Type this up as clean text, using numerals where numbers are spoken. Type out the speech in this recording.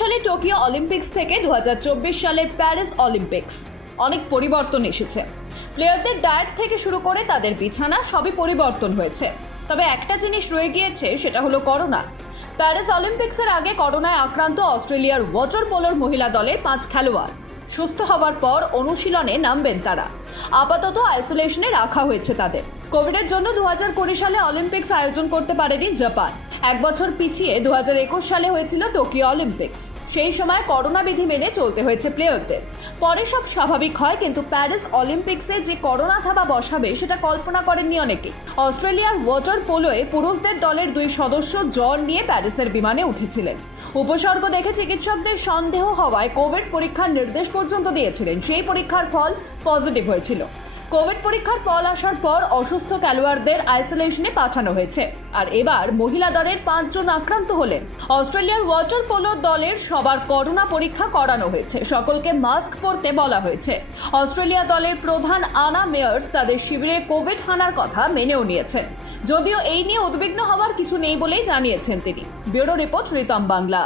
সালে Tokyo Olympics থেকে 2024 সালের প্যারিস অলিম্পিক্স অনেক পরিবর্তন এসেছে। প্লেয়ারদের ডায়েট থেকে শুরু করে তাদের বিছানা সবই পরিবর্তন হয়েছে। তবে একটা জিনিস রয়ে গিয়েছে, সেটা হলো করোনা। প্যারিস অলিম্পিক্সের আগে করোনায় আক্রান্ত অস্ট্রেলিয়ার ওয়াটার পোলোর মহিলা দলের 5 খেলোয়াড় সুস্থ হওয়ার পর অনুশীলনে নামবেন তারা। আপাতত আইসোলেশনে রাখা হয়েছে তাদের। কোভিডের জন্য 2020 সালে অলিম্পিক্স আয়োজন করতে পারেনি জাপান। এক বছর পিছিয়ে 2021 সালে হয়েছিল টোকিও অলিম্পিক্স। সেই সময় করোনা বিধি মেনে চলতে হয়েছে প্লেয়ারদের। পরে সব স্বাভাবিক হয়, কিন্তু প্যারিস অলিম্পিক্সে যে করোনা থাবা বসাবে সেটা কল্পনা করেননি অনেকে। অস্ট্রেলিয়ার ওয়াটার পোলোয় পুরুষদের দলের 2 সদস্য জ্বর নিয়ে প্যারিসের বিমানে উঠেছিলেন। উপসর্গ দেখে চিকিৎসকদের সন্দেহ হওয়ায় কোভিড পরীক্ষার নির্দেশ পর্যন্ত দিয়েছিলেন। সেই পরীক্ষার ফল পজিটিভ হয়েছিল। কোভিড পরীক্ষার ফল আসার পর অসুস্থ খেলোয়াড়দের আইসোলেশনে পাঠানো হয়েছে। আর এবার মহিলা দলের 5 জন আক্রান্ত হলেন। অস্ট্রেলিয়ার ওয়াটার পোলো দলের সবার করোনা পরীক্ষা করানো হয়েছে। সকলকে মাস্ক পরতে বলা হয়েছে। অস্ট্রেলিয়া দলের প্রধান আনা মেয়ার্স তাদের শিবিরে কোভিড হানার কথা মেনেও নিয়েছেন। যদিও এই নিয়ে উদ্বিগ্ন হওয়ার কিছু নেই বলেই জানিয়েছেন তিনি। Bureau report Ritam Bangla.